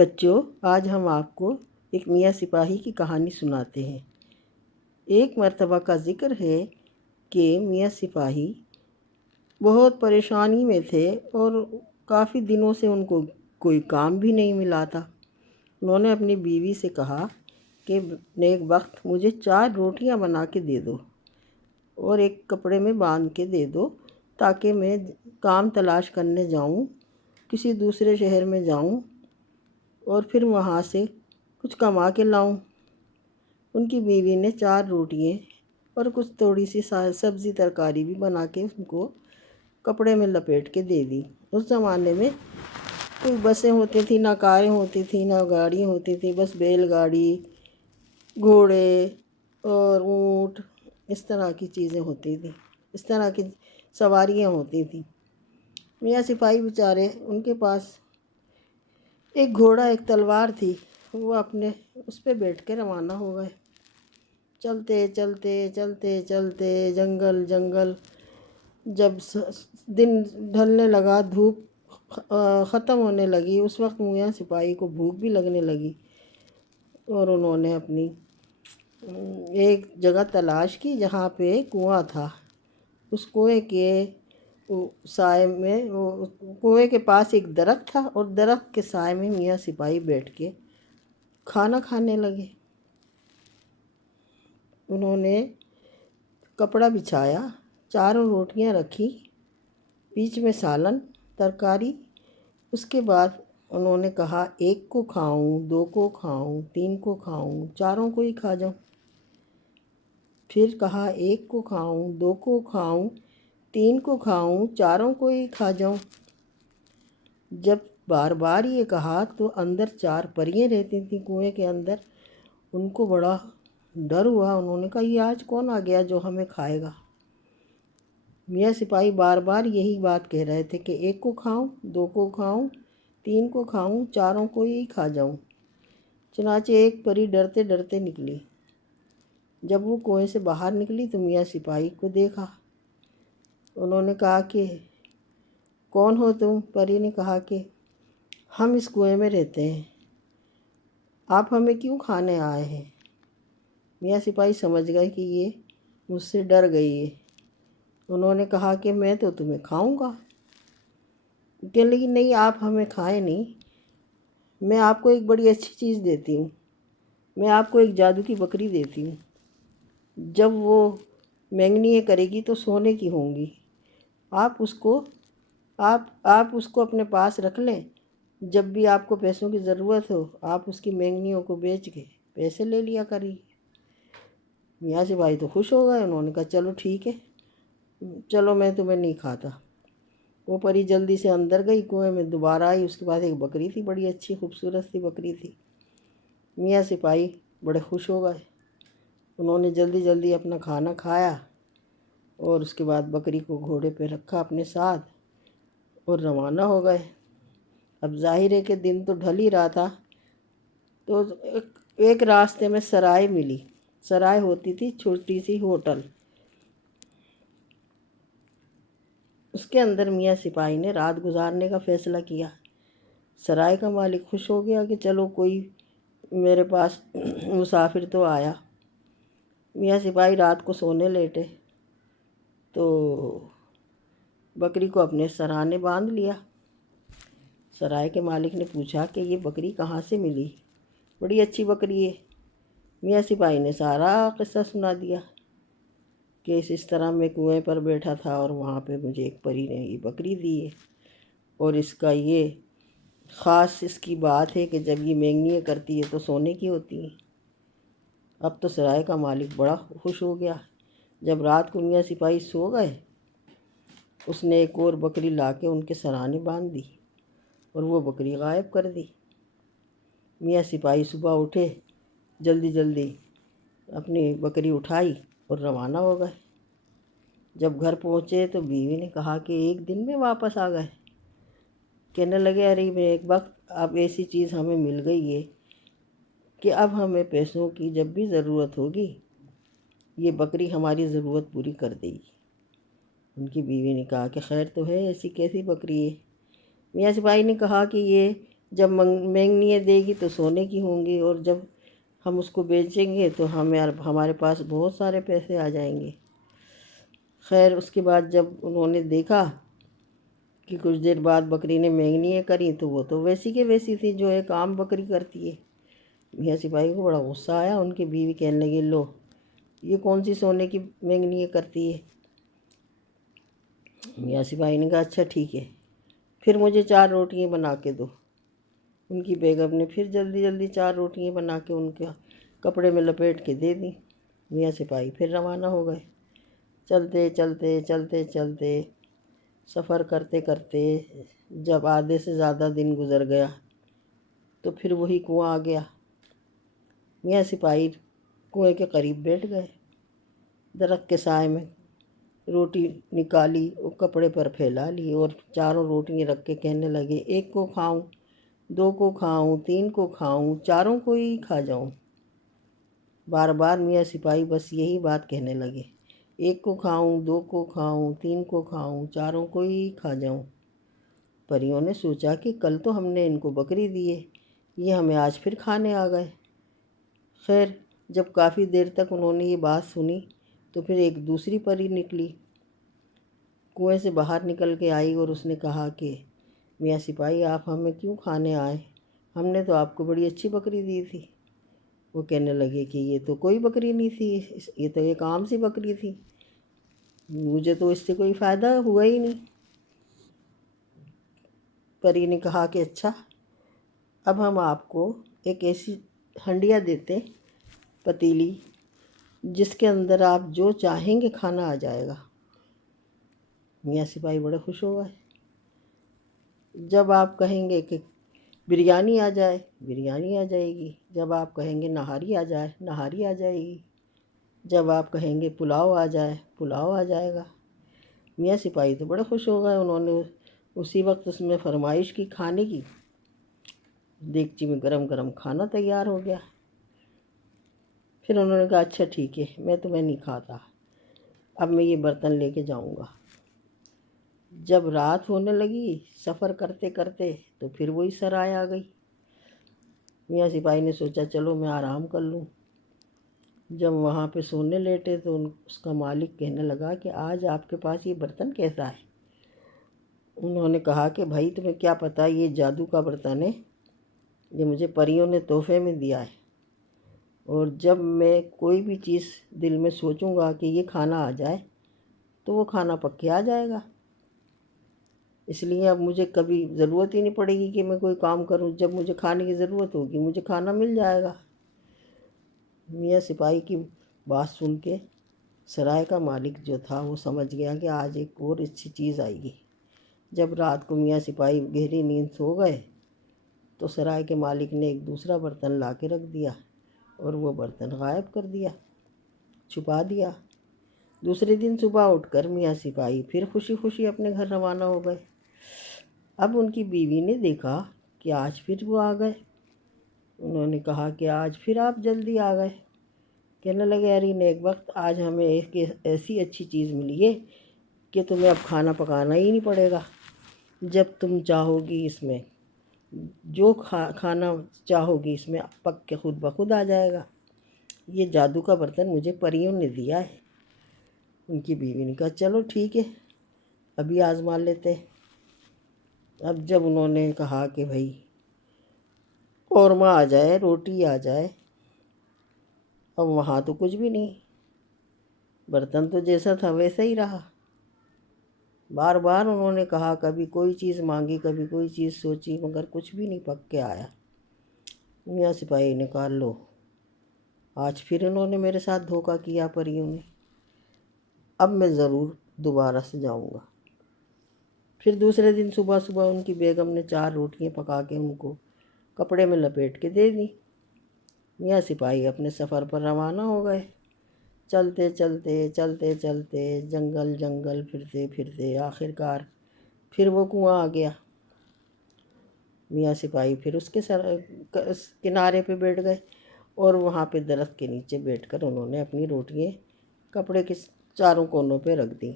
بچوں، آج ہم آپ کو ایک میاں سپاہی کی کہانی سناتے ہیں۔ ایک مرتبہ کا ذکر ہے کہ میاں سپاہی بہت پریشانی میں تھے اور کافی دنوں سے ان کو کوئی کام بھی نہیں ملا تھا۔ انہوں نے اپنی بیوی سے کہا کہ نیک وقت مجھے 4 روٹیاں بنا کے دے دو اور ایک کپڑے میں باندھ کے دے دو تاکہ میں کام تلاش کرنے جاؤں، کسی دوسرے شہر میں جاؤں اور پھر وہاں سے کچھ کما کے لاؤں۔ ان کی بیوی نے 4 روٹیاں اور کچھ تھوڑی سی سبزی ترکاری بھی بنا کے ان کو کپڑے میں لپیٹ کے دے دی۔ اس زمانے میں کوئی بسیں ہوتی تھیں، نہ کاریں ہوتی تھیں، نہ گاڑیاں ہوتی تھیں، بس بیل گاڑی، گھوڑے اور اونٹ، اس طرح کی چیزیں ہوتی تھیں، اس طرح کی سواریاں ہوتی تھیں۔ میاں سپاہی بیچارے، ان کے پاس ایک گھوڑا، ایک تلوار تھی، وہ اپنے اس پہ بیٹھ کے روانہ ہو گئے۔ چلتے چلتے چلتے چلتے جنگل جنگل، جب دن ڈھلنے لگا، دھوپ ختم ہونے لگی، اس وقت میاں سپاہی کو بھوک بھی لگنے لگی اور انہوں نے اپنی ایک جگہ تلاش کی جہاں پہ کنواں تھا۔ اس کنویں کے سائے میں، کنویں کے پاس ایک درخت تھا اور درخت کے سائے میں میاں سپاہی بیٹھ کے کھانا کھانے لگے۔ انہوں نے کپڑا بچھایا، 4 روٹیاں رکھی، بیچ میں سالن ترکاری۔ اس کے بعد انہوں نے کہا 1 کو کھاؤں، 2 کو کھاؤں، 3 کو کھاؤں، 4 کو ہی کھا جاؤں۔ پھر کہا 1 کو کھاؤں، 2 کو کھاؤں، 3 کو کھاؤں، 4 کو ہی کھا جاؤں۔ جب بار بار یہ کہا تو اندر 4 پریاں رہتی تھیں کنویں کے اندر، ان کو بڑا ڈر ہوا۔ انہوں نے کہا یہ آج کون آ گیا جو ہمیں کھائے گا؟ میاں سپاہی بار بار یہی بات کہہ رہے تھے کہ 1 کو کھاؤں، 2 کو کھاؤں، 3 کو کھاؤں، 4 کو ہی کھا جاؤں۔ چنانچہ ایک پری ڈرتے ڈرتے نکلی۔ جب وہ کنویں سے باہر نکلی تو میاں سپاہی کو دیکھا۔ انہوں نے کہا کہ کون ہو تم؟ پری نے کہا کہ ہم اس کنویں میں رہتے ہیں، آپ ہمیں کیوں کھانے آئے ہیں؟ میاں سپاہی سمجھ گئے کہ یہ مجھ سے ڈر گئی ہے۔ انہوں نے کہا کہ میں تو تمہیں کھاؤں گا۔ کہ لیکن نہیں، آپ ہمیں کھائیں نہیں، میں آپ کو ایک بڑی اچھی چیز دیتی ہوں، میں آپ کو ایک جادو کی بکری دیتی ہوں۔ جب وہ مینگنیاں کرے گی تو سونے کی ہوں گی، آپ اس کو اپنے پاس رکھ لیں، جب بھی آپ کو پیسوں کی ضرورت ہو آپ اس کی مینگنیوں کو بیچ کے پیسے لے لیا کریے۔ میاں سپاہی تو خوش ہو گئے، انہوں نے کہا چلو ٹھیک ہے، چلو میں تمہیں نہیں کھاتا۔ وہ پری جلدی سے اندر گئی، کنویں میں دوبارہ آئی، اس کے بعد ایک بکری تھی، بڑی اچھی خوبصورت سی بکری تھی۔ میاں سپاہی بڑے خوش ہو گئے، انہوں نے جلدی جلدی اپنا کھانا کھایا اور اس کے بعد بکری کو گھوڑے پہ رکھا اپنے ساتھ اور روانہ ہو گئے۔ اب ظاہر ہے کہ دن تو ڈھل ہی رہا تھا، تو ایک راستے میں سرائے ملی۔ سرائے ہوتی تھی چھوٹی سی ہوٹل، اس کے اندر میاں سپاہی نے رات گزارنے کا فیصلہ کیا۔ سرائے کا مالک خوش ہو گیا کہ چلو کوئی میرے پاس مسافر تو آیا۔ میاں سپاہی رات کو سونے لیٹے تو بکری کو اپنے سرانے باندھ لیا۔ سرائے کے مالک نے پوچھا کہ یہ بکری کہاں سے ملی؟ بڑی اچھی بکری ہے۔ میاں سپاہی نے سارا قصہ سنا دیا کہ اس طرح میں کنویں پر بیٹھا تھا اور وہاں پہ مجھے ایک پری نے یہ بکری دی ہے، اور اس کا یہ خاص اس کی بات ہے کہ جب یہ مینگنیاں کرتی ہے تو سونے کی ہوتی ہیں۔ اب تو سرائے کا مالک بڑا خوش ہو گیا۔ جب رات کو میاں سپاہی سو گئے، اس نے ایک اور بکری لا کے ان کے سرانے باندھ دی اور وہ بکری غائب کر دی۔ میاں سپاہی صبح اٹھے، جلدی جلدی اپنی بکری اٹھائی اور روانہ ہو گئے۔ جب گھر پہنچے تو بیوی نے کہا کہ 1 دن میں واپس آ گئے۔ کہنے لگے ارے میں ایک وقت اب ایسی چیز ہمیں مل گئی ہے کہ اب ہمیں پیسوں کی جب بھی ضرورت ہوگی یہ بکری ہماری ضرورت پوری کر دے گی۔ ان کی بیوی نے کہا کہ خیر تو ہے، ایسی کیسی بکری ہے؟ میاں سپاہی نے کہا کہ یہ جب مینگنیاں دے گی تو سونے کی ہوں گی، اور جب ہم اس کو بیچیں گے تو ہمارے پاس بہت سارے پیسے آ جائیں گے۔ خیر اس کے بعد جب انہوں نے دیکھا کہ کچھ دیر بعد بکری نے مینگنیاں کریں تو وہ تو ویسی کے ویسی تھی جو ایک عام بکری کرتی ہے۔ میاں سپاہی کو بڑا غصہ آیا، ان کی بیوی کہنے لگی لو یہ کون سی سونے کی مینگنیاں کرتی ہے؟ میاں سپاہی نے کہا اچھا ٹھیک ہے، پھر مجھے 4 روٹیاں بنا کے دو۔ ان کی بیگم نے پھر جلدی جلدی 4 روٹیاں بنا کے ان کے کپڑے میں لپیٹ کے دے دیں۔ میاں سپاہی پھر روانہ ہو گئے۔ چلتے چلتے چلتے چلتے سفر کرتے کرتے جب آدھے سے زیادہ دن گزر گیا تو پھر وہی کنواں آ گیا۔ میاں سپاہی کنویں کے قریب بیٹھ گئے، درخت کے سائے میں روٹی نکالی اور کپڑے پر پھیلا لی، اور 4 روٹیاں رکھ کے کہنے لگے 1 کو کھاؤں، 2 کو کھاؤں، 3 کو کھاؤں، 4 کو ہی کھا جاؤں۔ بار بار میاں سپاہی بس یہی بات کہنے لگے 1 کو کھاؤں، 2 کو کھاؤں، 3 کو کھاؤں، 4 کو ہی کھا جاؤں۔ پریوں نے سوچا کہ کل تو ہم نے ان کو بکری دی ہے، یہ ہمیں آج پھر کھانے آ گئے۔ خیر جب کافی دیر تک انہوں نے یہ بات سنی تو پھر ایک دوسری پری نکلی، کنویں سے باہر نکل کے آئی، اور اس نے کہا کہ میاں سپاہی آپ ہمیں کیوں کھانے آئے؟ ہم نے تو آپ کو بڑی اچھی بکری دی تھی۔ وہ کہنے لگے کہ یہ تو کوئی بکری نہیں تھی، یہ تو ایک عام سی بکری تھی، مجھے تو اس سے کوئی فائدہ ہوا ہی نہیں۔ پری نے کہا کہ اچھا اب ہم آپ کو ایک ایسی ہنڈیا دیتے، پتیلی، جس کے اندر آپ جو چاہیں گے کھانا آ جائے گا۔ میاں سپاہی بڑے خوش ہو گئے۔ جب آپ کہیں گے کہ بریانی آ جائے، بریانی آ جائے گی، جب آپ کہیں گے نہاری آ جائے، نہاری آ جائے گی، جب آپ کہیں گے پلاؤ آ جائے، پلاؤ آ جائے گا۔ میاں سپاہی تو بڑے خوش ہو گئے، انہوں نے اسی وقت اس میں فرمائش کی کھانے کی، دیگچی میں گرم گرم کھانا تیار ہو گیا۔ پھر انہوں نے کہا اچھا ٹھیک ہے میں تمہیں نہیں کھاتا، اب میں یہ برتن لے کے جاؤں گا۔ جب رات ہونے لگی سفر کرتے کرتے تو پھر وہی سرائے آ گئی۔ میاں سپاہی نے سوچا چلو میں آرام کر لوں۔ جب وہاں پہ سونے لیٹے تو اس کا مالک کہنے لگا کہ آج آپ کے پاس یہ برتن کیسا ہے؟ انہوں نے کہا کہ بھائی تمہیں کیا پتہ، یہ جادو کا برتن ہے، یہ مجھے پریوں نے تحفے میں دیا ہے، اور جب میں کوئی بھی چیز دل میں سوچوں گا کہ یہ کھانا آ جائے تو وہ کھانا پک کے آ جائے گا، اس لیے اب مجھے کبھی ضرورت ہی نہیں پڑے گی کہ میں کوئی کام کروں، جب مجھے کھانے کی ضرورت ہوگی مجھے کھانا مل جائے گا۔ میاں سپاہی کی بات سن کے سرائے کا مالک جو تھا وہ سمجھ گیا کہ آج ایک اور اچھی چیز آئے گی۔ جب رات کو میاں سپاہی گہری نیند سو گئے تو سرائے کے مالک نے ایک دوسرا برتن لا کے رکھ دیا اور وہ برتن غائب کر دیا، چھپا دیا۔ دوسرے دن صبح اٹھ کر میاں سپاہی پھر خوشی خوشی اپنے گھر روانہ ہو گئے۔ اب ان کی بیوی نے دیکھا کہ آج پھر وہ آ گئے۔ انہوں نے کہا کہ آج پھر آپ جلدی آ گئے۔ کہنے لگے ارے نیک وقت، آج ہمیں ایک ایسی اچھی چیز ملی ہے کہ تمہیں اب کھانا پکانا ہی نہیں پڑے گا، جب تم چاہو گی اس میں جو کھانا چاہو گی اس میں پک کے خود بخود آ جائے گا، یہ جادو کا برتن مجھے پریوں نے دیا ہے۔ ان کی بیوی نے کہا چلو ٹھیک ہے ابھی آزما لیتے ہیں۔ اب جب انہوں نے کہا کہ بھائی قورمہ آ جائے، روٹی آ جائے، اب وہاں تو کچھ بھی نہیں، برتن تو جیسا تھا ویسا ہی رہا۔ بار بار انہوں نے کہا، کبھی کوئی چیز مانگی، کبھی کوئی چیز سوچی، مگر کچھ بھی نہیں پک کے آیا۔ میاں سپاہی نے کہا لو آج پھر انہوں نے میرے ساتھ دھوکہ کیا پریوں نے، اب میں ضرور دوبارہ سے جاؤں گا۔ پھر دوسرے دن صبح صبح ان کی بیگم نے 4 روٹیاں پکا کے ان کو کپڑے میں لپیٹ کے دے دیں۔ میاں سپاہی اپنے سفر پر روانہ ہو گئے۔ چلتے چلتے چلتے چلتے جنگل جنگل پھرتے پھرتے آخر کار پھر وہ کنواں آ گیا۔ میاں سپاہی پھر اس کے کنارے پہ بیٹھ گئے اور وہاں پہ درخت کے نیچے بیٹھ کر انہوں نے اپنی روٹیاں کپڑے کے چاروں کونوں پہ رکھ دیں،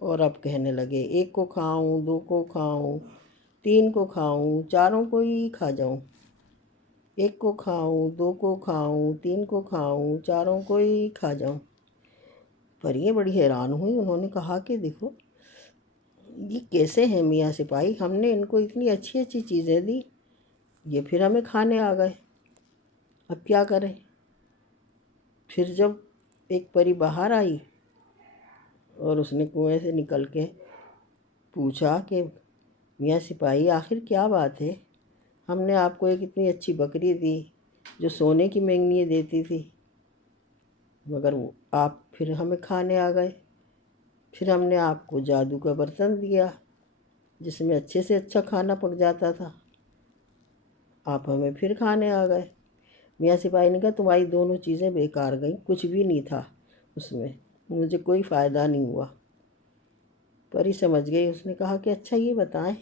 اور اب کہنے لگے 1 کو کھاؤں، 2 کو کھاؤں، 3 کو کھاؤں، چاروں کو ہی کھا جاؤں، 1 کو کھاؤں، 2 کو کھاؤں، 3 کو کھاؤں، چاروں کو ہی کھا جاؤں۔ پریاں بڑی حیران ہوئی، انہوں نے کہا کہ دیکھو یہ کیسے ہیں میاں سپاہی، ہم نے ان کو اتنی اچھی اچھی چیزیں دی، یہ پھر ہمیں کھانے آ گئے، اب کیا کریں؟ پھر جب ایک پری باہر آئی اور اس نے کنویں سے نکل کے پوچھا کہ میاں سپاہی آخر کیا بات ہے، ہم نے آپ کو ایک اتنی اچھی بکری دی جو سونے کی مینگنیاں دیتی تھی، مگر آپ پھر ہمیں کھانے آ گئے، پھر ہم نے آپ کو جادو کا برتن دیا جس میں اچھے سے اچھا کھانا پک جاتا تھا، آپ ہمیں پھر کھانے آ گئے۔ میاں سپاہی نے کہا تمہاری دونوں چیزیں بیکار گئیں، کچھ بھی نہیں تھا اس میں، مجھے کوئی فائدہ نہیں ہوا۔ پری سمجھ گئی، اس نے کہا کہ اچھا یہ بتائیں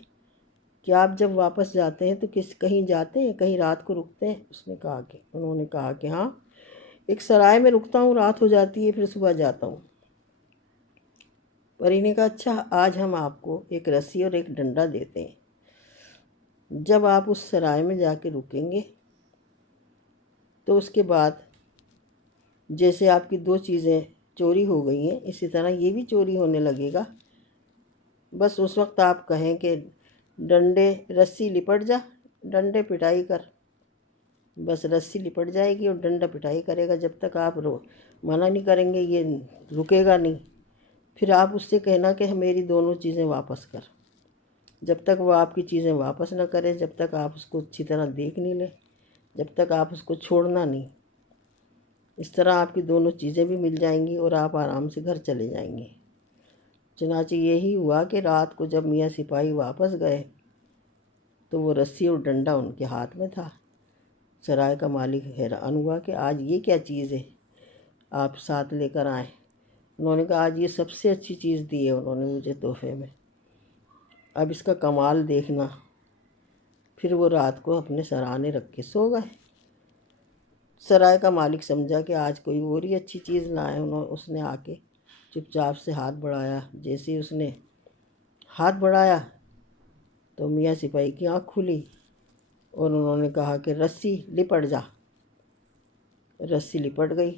کہ آپ جب واپس جاتے ہیں تو کہیں جاتے ہیں، کہیں رات کو رکتے ہیں؟ انہوں نے کہا کہ ہاں، ایک سرائے میں رکتا ہوں، رات ہو جاتی ہے، پھر صبح جاتا ہوں۔ پری نے کہا اچھا، آج ہم آپ کو ایک رسی اور ایک ڈنڈا دیتے ہیں، جب آپ اس سرائے میں جا کے رکیں گے تو اس کے بعد جیسے آپ کی 2 چیزیں چوری ہو گئی ہیں اسی طرح یہ بھی چوری ہونے لگے گا، بس اس وقت آپ کہیں کہ رسی لپٹ جا، ڈنڈے پٹائی کر، بس رسی لپٹ جائے گی اور ڈنڈا پٹائی کرے گا، جب تک آپ منع نہیں کریں گے یہ رکے گا نہیں۔ پھر آپ اس سے کہنا کہ میری دونوں چیزیں واپس کر، جب تک وہ آپ کی چیزیں واپس نہ کرے، جب تک آپ اس کو اچھی طرح دیکھ نہیں لیں، جب تک آپ اس کو چھوڑنا نہیں، اس طرح آپ کی دونوں چیزیں بھی مل جائیں گی اور آپ آرام سے گھر چلے جائیں گے۔ چنانچہ یہی ہوا کہ رات کو جب میاں سپاہی واپس گئے تو وہ رسی اور ڈنڈا ان کے ہاتھ میں تھا۔ سرائے کا مالک حیران ہوا کہ آج یہ کیا چیز ہے آپ ساتھ لے کر آئیں؟ انہوں نے کہا آج یہ سب سے اچھی چیز دی ہے انہوں نے مجھے تحفے میں، اب اس کا کمال دیکھنا۔ پھر وہ رات کو اپنے سرانے رکھ کے سو گئے۔ سرائے کا مالک سمجھا کہ آج کوئی اور ہی اچھی چیز لائے، اس نے آ کے چپ چاپ سے ہاتھ بڑھایا، جیسے ہی اس نے ہاتھ بڑھایا تو میاں سپاہی کی آنکھ کھلی اور انہوں نے کہا کہ رسی لپٹ جا، رسی لپٹ گئی۔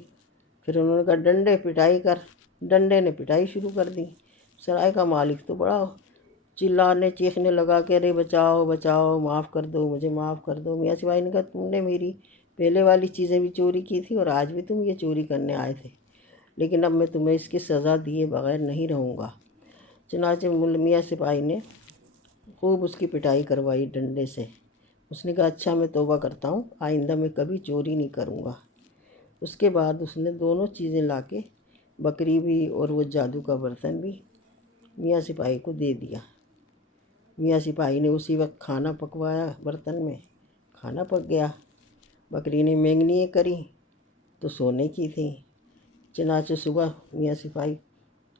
پھر انہوں نے کہا ڈنڈے پٹائی کر، ڈنڈے نے پٹائی شروع کر دی۔ سرائے کا مالک تو بڑا چلانے چیخنے لگا کہ ارے بچاؤ بچاؤ، معاف کر دو مجھے، معاف کر دو۔ میاں سپاہی نے کہا تم نے میری پہلے والی چیزیں بھی چوری کی تھی اور آج بھی تم یہ چوری کرنے آئے تھے، لیکن اب میں تمہیں اس کی سزا دیے بغیر نہیں رہوں گا۔ چنانچہ میاں سپاہی نے خوب اس کی پٹائی کروائی ڈنڈے سے۔ اس نے کہا اچھا میں توبہ کرتا ہوں، آئندہ میں کبھی چوری نہیں کروں گا۔ اس کے بعد اس نے دونوں چیزیں لا کے، بکری بھی اور وہ جادو کا برتن بھی، میاں سپاہی کو دے دیا۔ میاں سپاہی نے اسی وقت کھانا پکوایا، برتن میں کھانا پک گیا۔ بکری نے مینگنیاں کری تو سونے کی تھیں۔ چنانچہ صبح میاں سپاہی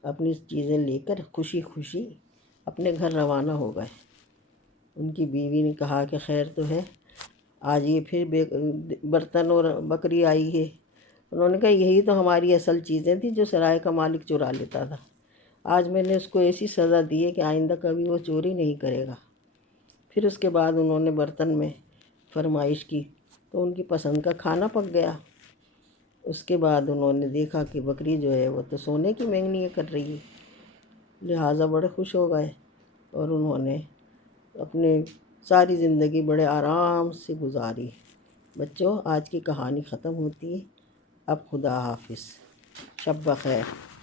اپنی چیزیں لے کر خوشی خوشی اپنے گھر روانہ ہو گئے۔ ان کی بیوی نے کہا کہ خیر تو ہے، آج یہ پھر برتن اور بکری آئی ہے۔ انہوں نے کہا یہی تو ہماری اصل چیزیں تھیں جو سرائے کا مالک چرا لیتا تھا، آج میں نے اس کو ایسی سزا دی ہے کہ آئندہ کبھی وہ چوری نہیں کرے گا۔ پھر اس کے بعد انہوں نے برتن میں فرمائش کی تو ان کی پسند کا کھانا پک گیا۔ اس کے بعد انہوں نے دیکھا کہ بکری جو ہے وہ تو سونے کی مینگنیاں کر رہی ہے، لہٰذا بڑے خوش ہو گئے اور انہوں نے اپنے ساری زندگی بڑے آرام سے گزاری۔ بچوں، آج کی کہانی ختم ہوتی ہے، اب خدا حافظ، شب بخیر۔